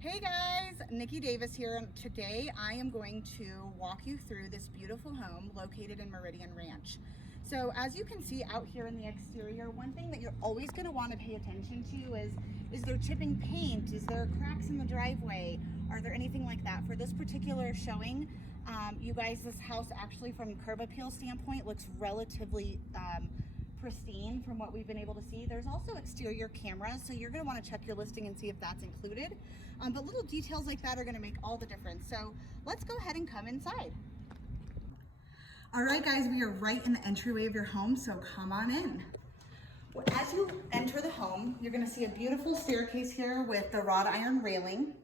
Hey guys, Nikki Davis here, and today I am going to walk you through this beautiful home located in Meridian Ranch. So as you can see out here in the exterior, one thing that you're always going to want to pay attention to is there chipping paint? Is there cracks in the driveway? Are there anything like that? For this particular showing, you guys, this house actually from curb appeal standpoint looks relatively pristine from what we've been able to see. There's also exterior cameras, so you're going to want to check your listing and see if that's included. But little details like that are going to make all the difference. So let's go ahead and come inside. All right, guys, we are right in the entryway of your home, so come on in. As you enter the home, you're going to see a beautiful staircase here with the wrought iron railing.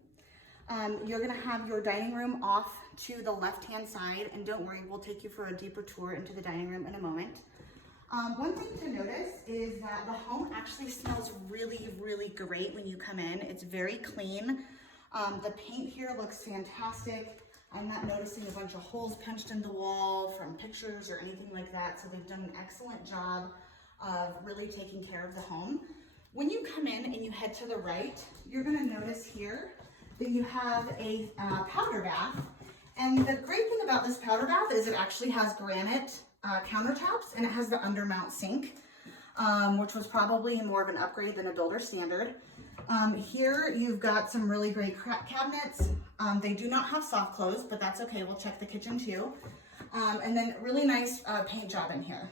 You're going to have your dining room off to the left-hand side, and don't worry, we'll take you for a deeper tour into the dining room in a moment. One thing to notice is that the home actually smells really, really great when you come in. It's very clean. The paint here looks fantastic. I'm not noticing a bunch of holes punched in the wall from pictures or anything like that. So they've done an excellent job of really taking care of the home. When you come in and you head to the right, you're gonna notice here that you have a powder bath. And the great thing about this powder bath is it actually has granite countertops, and it has the undermount sink, which was probably more of an upgrade than a builder standard. Here you've got some really great cabinets. They do not have soft close, but that's okay. We'll check the kitchen too. And then really nice paint job in here.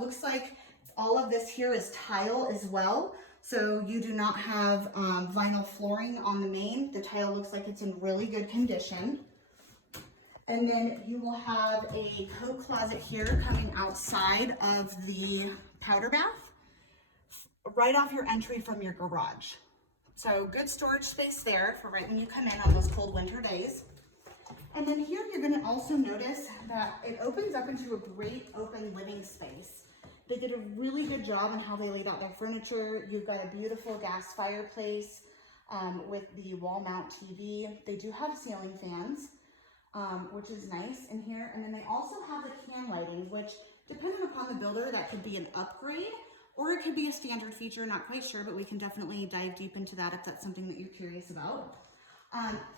Looks like all of this here is tile as well. So you do not have vinyl flooring on the main. The tile looks like it's in really good condition. And then you will have a coat closet here coming outside of the powder bath, right off your entry from your garage. So good storage space there for right when you come in on those cold winter days. And then here you're gonna also notice that it opens up into a great open living space. They did a really good job on how they laid out their furniture. You've got a beautiful gas fireplace with the wall mount TV. They do have ceiling fans. Which is nice in here. And then they also have the can lighting, which depending upon the builder, that could be an upgrade or it could be a standard feature, not quite sure, but we can definitely dive deep into that if that's something that you're curious about.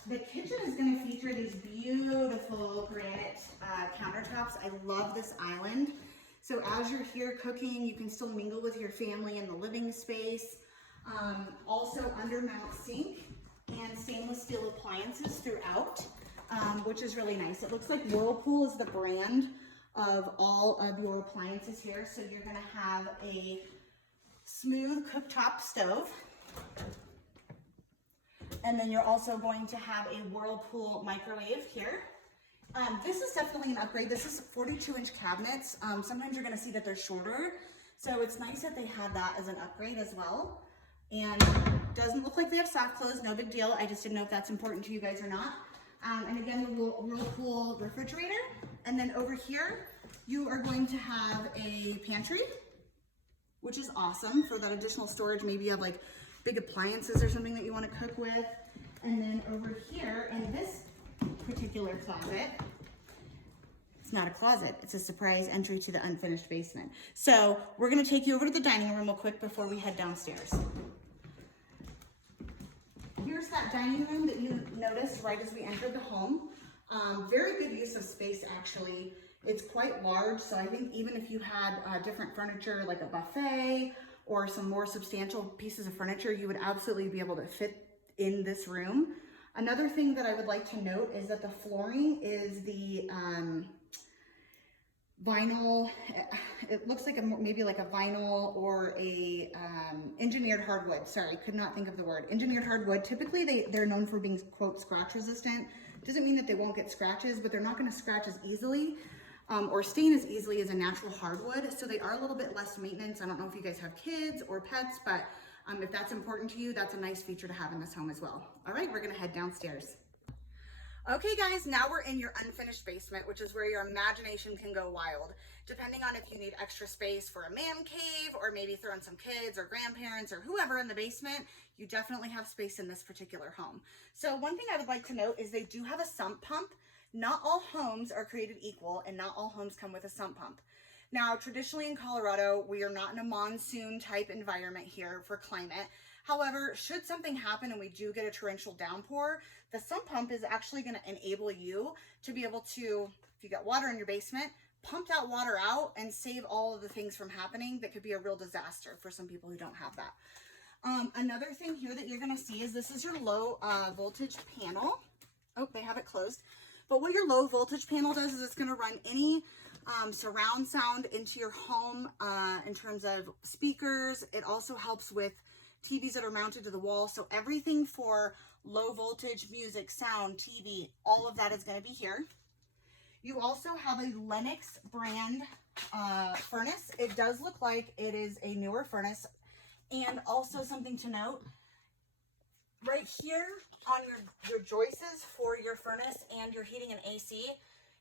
The kitchen is going to feature these beautiful granite countertops. I love this island. So as you're here cooking, you can still mingle with your family in the living space. Also undermount sink and stainless steel appliances throughout. Which is really nice. It looks like Whirlpool is the brand of all of your appliances here. So you're gonna have a smooth cooktop stove. And then you're also going to have a Whirlpool microwave here. This is definitely an upgrade. This is 42-inch cabinets. Sometimes you're gonna see that they're shorter. So it's nice that they had that as an upgrade as well. And doesn't look like they have soft close, no big deal. I just didn't know if that's important to you guys or not. And again, the Whirlpool refrigerator. And then over here, you are going to have a pantry, which is awesome for that additional storage. Maybe you have like big appliances or something that you want to cook with. And then over here in this particular closet, it's not a closet, it's a surprise entry to the unfinished basement. So we're gonna take you over to the dining room real quick before we head downstairs. Here's that dining room that you noticed right as we entered the home. Very good use of space, actually. It's quite large, so I think even if you had different furniture like a buffet or some more substantial pieces of furniture, you would absolutely be able to fit in this room. Another thing that I would like to note is that the flooring is the vinyl. It looks like maybe like a vinyl or a engineered hardwood. Sorry, could not think of the word. Engineered hardwood. Typically they're known for being, quote, scratch resistant. Doesn't mean that they won't get scratches, but they're not going to scratch as easily or stain as easily as a natural hardwood. So they are a little bit less maintenance. I don't know if you guys have kids or pets, but if that's important to you, that's a nice feature to have in this home as well. All right, we're going to head downstairs. Okay guys, now we're in your unfinished basement, which is where your imagination can go wild. Depending on if you need extra space for a man cave or maybe throw in some kids or grandparents or whoever in the basement, you definitely have space in this particular home. So one thing I would like to note is they do have a sump pump. Not all homes are created equal and not all homes come with a sump pump. Now, traditionally in Colorado, we are not in a monsoon type environment here for climate. However, should something happen and we do get a torrential downpour, the sump pump is actually going to enable you to be able to, if you got water in your basement, pump that water out and save all of the things from happening that could be a real disaster for some people who don't have that. Another thing here that you're going to see is this is your low voltage panel. Oh, they have it closed. But what your low voltage panel does is it's going to run any surround sound into your home in terms of speakers. It also helps with TVs that are mounted to the wall. So everything for low voltage music, sound, TV, all of that is going to be here. You also have a Lennox brand furnace. It does look like it is a newer furnace. And also something to note, right here on your joists for your furnace and your heating and AC,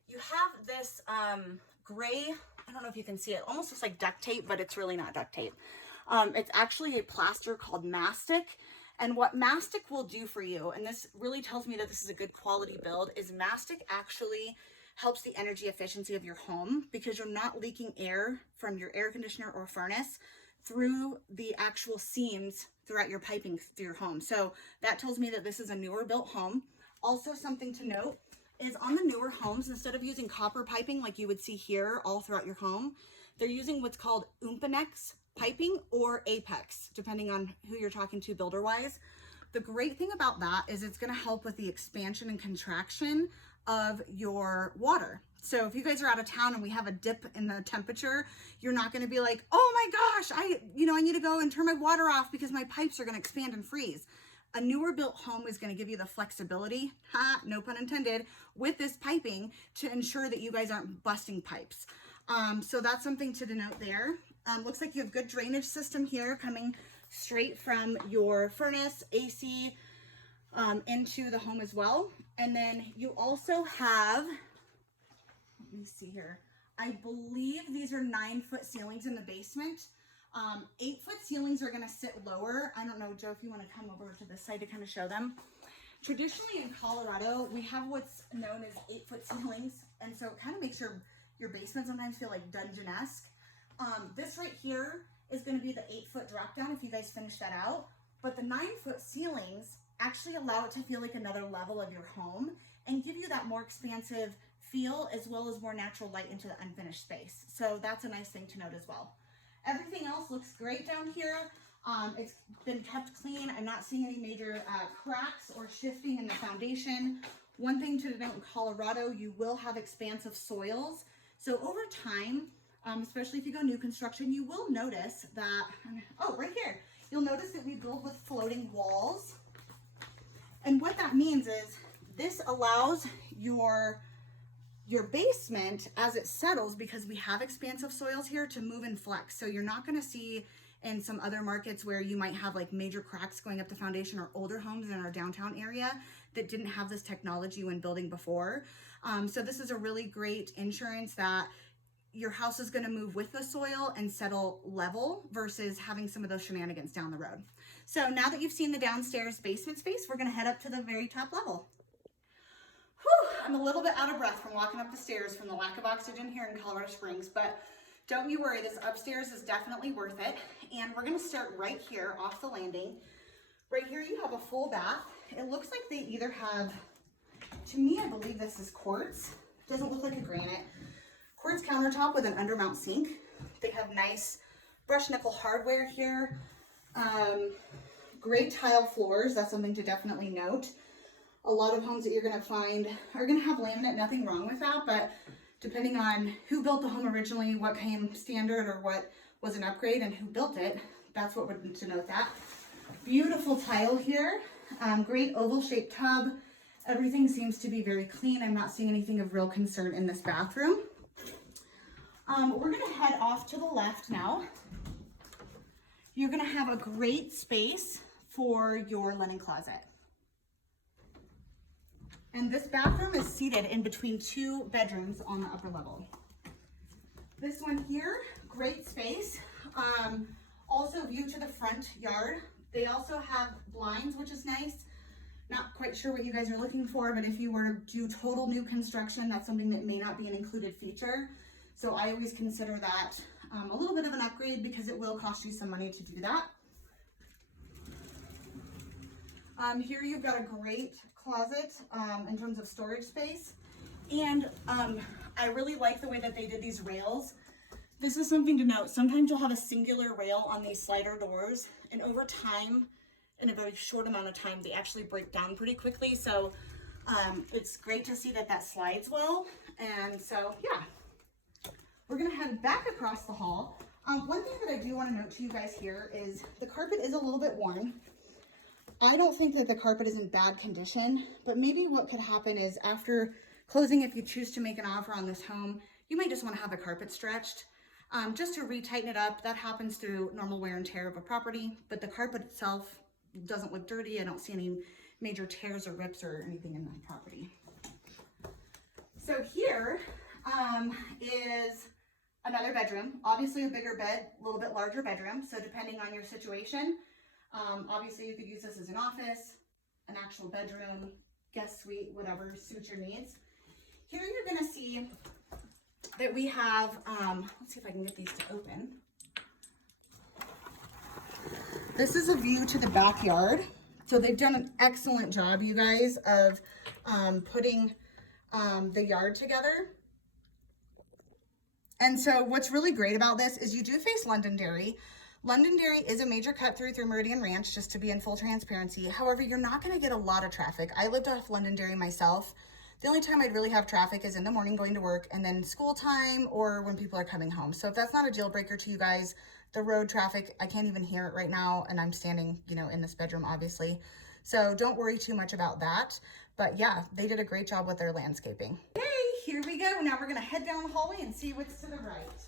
you have this gray, I don't know if you can see it, almost looks like duct tape, but it's really not duct tape. It's actually a plaster called mastic. And what mastic will do for you, and this really tells me that this is a good quality build, is mastic actually helps the energy efficiency of your home because you're not leaking air from your air conditioner or furnace through the actual seams throughout your piping through your home. So that tells me that this is a newer built home. Also something to note is on the newer homes, instead of using copper piping like you would see here all throughout your home, they're using what's called Umpanex piping or Apex, depending on who you're talking to builder wise. The great thing about that is it's going to help with the expansion and contraction of your water. So if you guys are out of town and we have a dip in the temperature, you're not going to be like, oh my gosh, I need to go and turn my water off because my pipes are going to expand and freeze. A newer built home is going to give you the flexibility, no pun intended, with this piping to ensure that you guys aren't busting pipes. So that's something to denote there. Looks like you have good drainage system here coming straight from your furnace, AC, into the home as well. And then you also have, let me see here, I believe these are 9-foot ceilings in the basement. 8-foot ceilings are going to sit lower. I don't know, Joe, if you want to come over to this side to kind of show them. Traditionally in Colorado, we have what's known as 8-foot ceilings. And so it kind of makes your basement sometimes feel like dungeon-esque. This right here is going to be the 8-foot drop down if you guys finish that out. But the 9-foot ceilings actually allow it to feel like another level of your home and give you that more expansive feel as well as more natural light into the unfinished space. So that's a nice thing to note as well. Everything else looks great down here. It's been kept clean. I'm not seeing any major cracks or shifting in the foundation. One thing to note in Colorado, you will have expansive soils. So over time, especially if you go new construction, you will notice that, oh, right here, you'll notice that we build with floating walls. And what that means is this allows your basement, as it settles, because we have expansive soils here, to move and flex. So you're not going to see in some other markets where you might have like major cracks going up the foundation, or older homes in our downtown area that didn't have this technology when building before. So this is a really great insurance that your house is going to move with the soil and settle level versus having some of those shenanigans down the road. So now that you've seen the downstairs basement space, we're going to head up to the very top level. Whew, I'm a little bit out of breath from walking up the stairs from the lack of oxygen here in Colorado Springs, but don't you worry, this upstairs is definitely worth it. And we're going to start right here off the landing. Right here you have a full bath. It looks like they either have, to me, I believe this is quartz. Doesn't look like a granite. Quartz countertop with an undermount sink. They have nice brushed nickel hardware here. Great tile floors. That's something to definitely note. A lot of homes that you're going to find are going to have laminate. Nothing wrong with that, but depending on who built the home originally, what came standard or what was an upgrade, and who built it, that's what would denote that. Beautiful tile here. Great oval shaped tub. Everything seems to be very clean. I'm not seeing anything of real concern in this bathroom. We're going to head off to the left now. You're going to have a great space for your linen closet. And this bathroom is seated in between 2 bedrooms on the upper level. This one here, great space. Also view to the front yard. They also have blinds, which is nice. Not quite sure what you guys are looking for, but if you were to do total new construction, that's something that may not be an included feature. So I always consider that a little bit of an upgrade because it will cost you some money to do that. Here you've got a great closet in terms of storage space. And I really like the way that they did these rails. This is something to note. Sometimes you'll have a singular rail on these slider doors, and over time, in a very short amount of time, they actually break down pretty quickly. So it's great to see that that slides well. And so, yeah, we're gonna head back across the hall. One thing that I do want to note to you guys here is the carpet is a little bit worn. I don't think that the carpet is in bad condition, but maybe what could happen is after closing, if you choose to make an offer on this home, you might just want to have the carpet stretched just to retighten it up. That happens through normal wear and tear of a property, but the carpet itself doesn't look dirty. I don't see any major tears or rips or anything in the property. So here is another bedroom, obviously a bigger bed, a little bit larger bedroom. So depending on your situation, obviously you could use this as an office, an actual bedroom, guest suite, whatever suits your needs. Here you're gonna see that we have, let's see if I can get these to open. This is a view to the backyard. So they've done an excellent job, you guys, of putting the yard together. And so what's really great about this is you do face Londonderry. Londonderry is a major cut through Meridian Ranch, just to be in full transparency. However, you're not gonna get a lot of traffic. I lived off Londonderry myself. The only time I'd really have traffic is in the morning going to work, and then school time or when people are coming home. So if that's not a deal breaker to you guys, the road traffic, I can't even hear it right now, and I'm standing, you know, in this bedroom, obviously. So don't worry too much about that. But yeah, they did a great job with their landscaping. Yay, here we go. Now we're gonna head down the hallway and see what's to the right.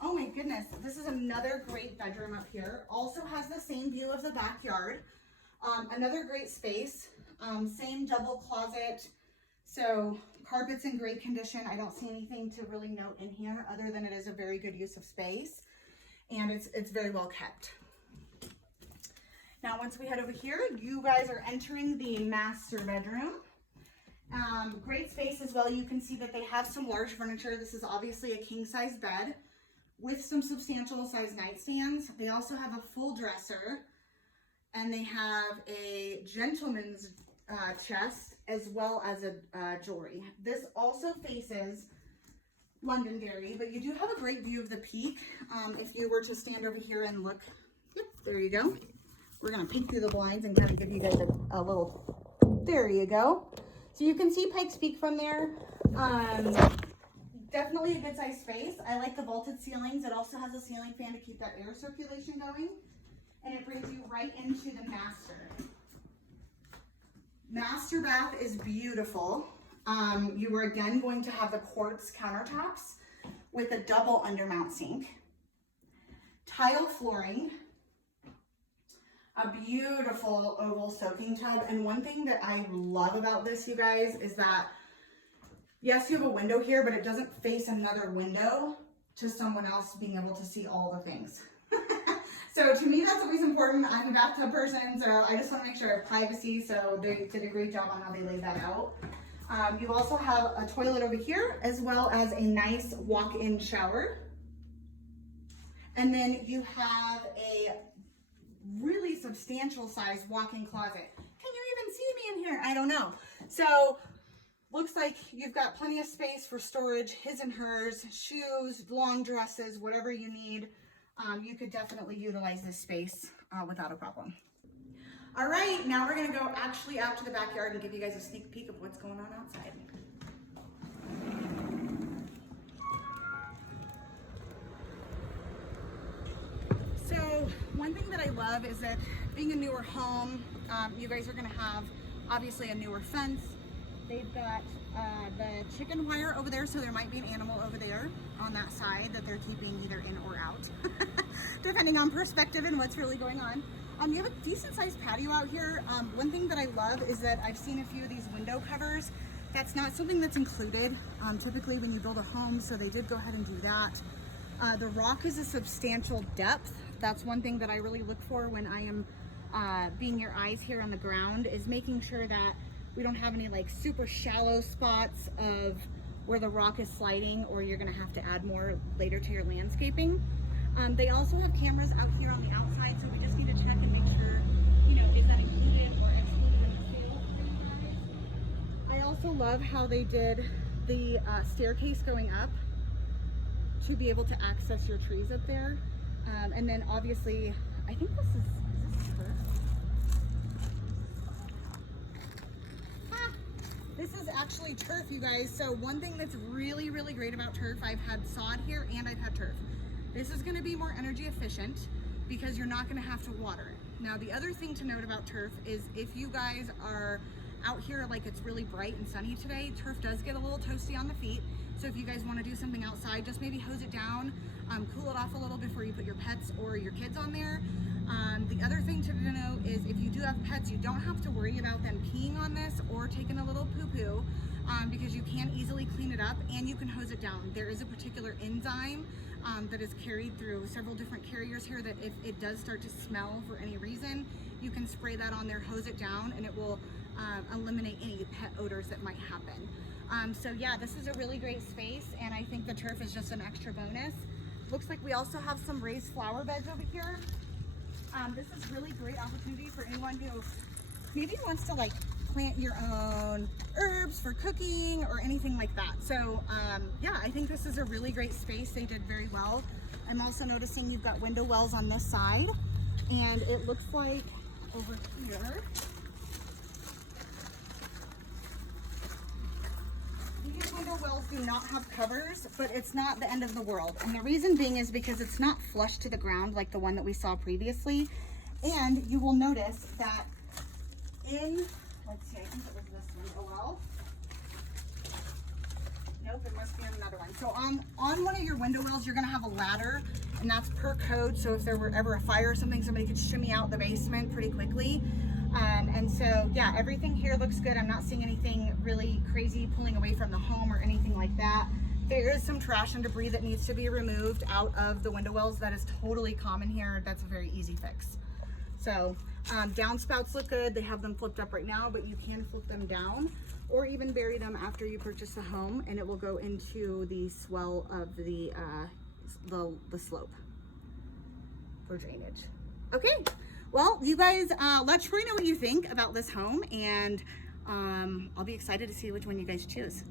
Oh my goodness, this is another great bedroom up here. Also has the same view of the backyard. Another great space, same double closet. So carpet's in great condition. I don't see anything to really note in here other than it is a very good use of space, and it's very well kept. Now, once we head over here, you guys are entering the master bedroom. Great space as well. You can see that they have some large furniture. This is obviously a king size bed with some substantial size nightstands. They also have a full dresser, and they have a gentleman's chest as well as a jewelry. This also faces Londonderry, but you do have a great view of the peak. If you were to stand over here and look, yep, there you go. We're gonna peek through the blinds and kind of give you guys a little, there you go. So you can see Pikes Peak from there. Definitely a good sized space. I like the vaulted ceilings. It also has a ceiling fan to keep that air circulation going. And it brings you right into the master. Master bath is beautiful. You are again going to have the quartz countertops with a double undermount sink. Tile flooring. A beautiful oval soaking tub. And one thing that I love about this, you guys, is that yes, you have a window here, but it doesn't face another window to someone else being able to see all the things. So to me, that's always important. I'm a bathtub person, so I just want to make sure I have privacy. So they did a great job on how they laid that out. You also have a toilet over here, as well as a nice walk-in shower. And then you have a really substantial size walk-in closet. Can you even see me in here? I don't know. So looks like you've got plenty of space for storage, his and hers, shoes, long dresses, whatever you need. You could definitely utilize this space without a problem. All right, now we're gonna go actually out to the backyard and give you guys a sneak peek of what's going on outside. So one thing that I love is that being a newer home, you guys are gonna have obviously a newer fence. They've got the chicken wire over there, so there might be an animal over there on that side that they're keeping either in or out, depending on perspective and what's really going on. You have a decent sized patio out here. One thing that I love is that I've seen a few of these window covers. That's not something that's included typically when you build a home, so they did go ahead and do that. The rock is a substantial depth. That's one thing that I really look for when I am being your eyes here on the ground, is making sure that we don't have any like super shallow spots of where the rock is sliding, or you're gonna have to add more later to your landscaping. They also have cameras out here on the outside, so we just need to check also love how they did the staircase going up to be able to access your trees up there. And then obviously, I think this is this turf? This is actually turf, you guys. So one thing that's really, really great about turf, I've had sod here and I've had turf. This is gonna be more energy efficient because you're not gonna have to water it. Now, the other thing to note about turf is if you guys are out here like it's really bright and sunny today, turf does get a little toasty on the feet. So if you guys wanna do something outside, just maybe hose it down, cool it off a little before you put your pets or your kids on there. The other thing to know is if you do have pets, you don't have to worry about them peeing on this or taking a little poo-poo because you can easily clean it up and you can hose it down. There is a particular enzyme that is carried through several different carriers here that if it does start to smell for any reason, you can spray that on there, hose it down, and it will eliminate any pet odors that might happen. So yeah, this is a really great space, and I think the turf is just an extra bonus. Looks like we also have some raised flower beds over here. This is really great opportunity for anyone who maybe wants to like plant your own herbs for cooking or anything like that. So yeah, I think this is a really great space. They did very well. I'm also noticing you've got window wells on this side, and it looks like over here, these window wells do not have covers, but it's not the end of the world. And the reason being is because it's not flush to the ground like the one that we saw previously. And you will notice that in, let's see, I think it was this window well. Nope, it must be another one. So on one of your window wells, you're gonna have a ladder, and that's per code. So if there were ever a fire or something, somebody could shimmy out the basement pretty quickly. And so, yeah, everything here looks good. I'm not seeing anything really crazy pulling away from the home or anything like that. There is some trash and debris that needs to be removed out of the window wells. That is totally common here. That's a very easy fix. So downspouts look good. They have them flipped up right now, but you can flip them down or even bury them after you purchase the home, and it will go into the swell of the slope for drainage. Okay. Well, you guys, let Troy know what you think about this home, and I'll be excited to see which one you guys choose.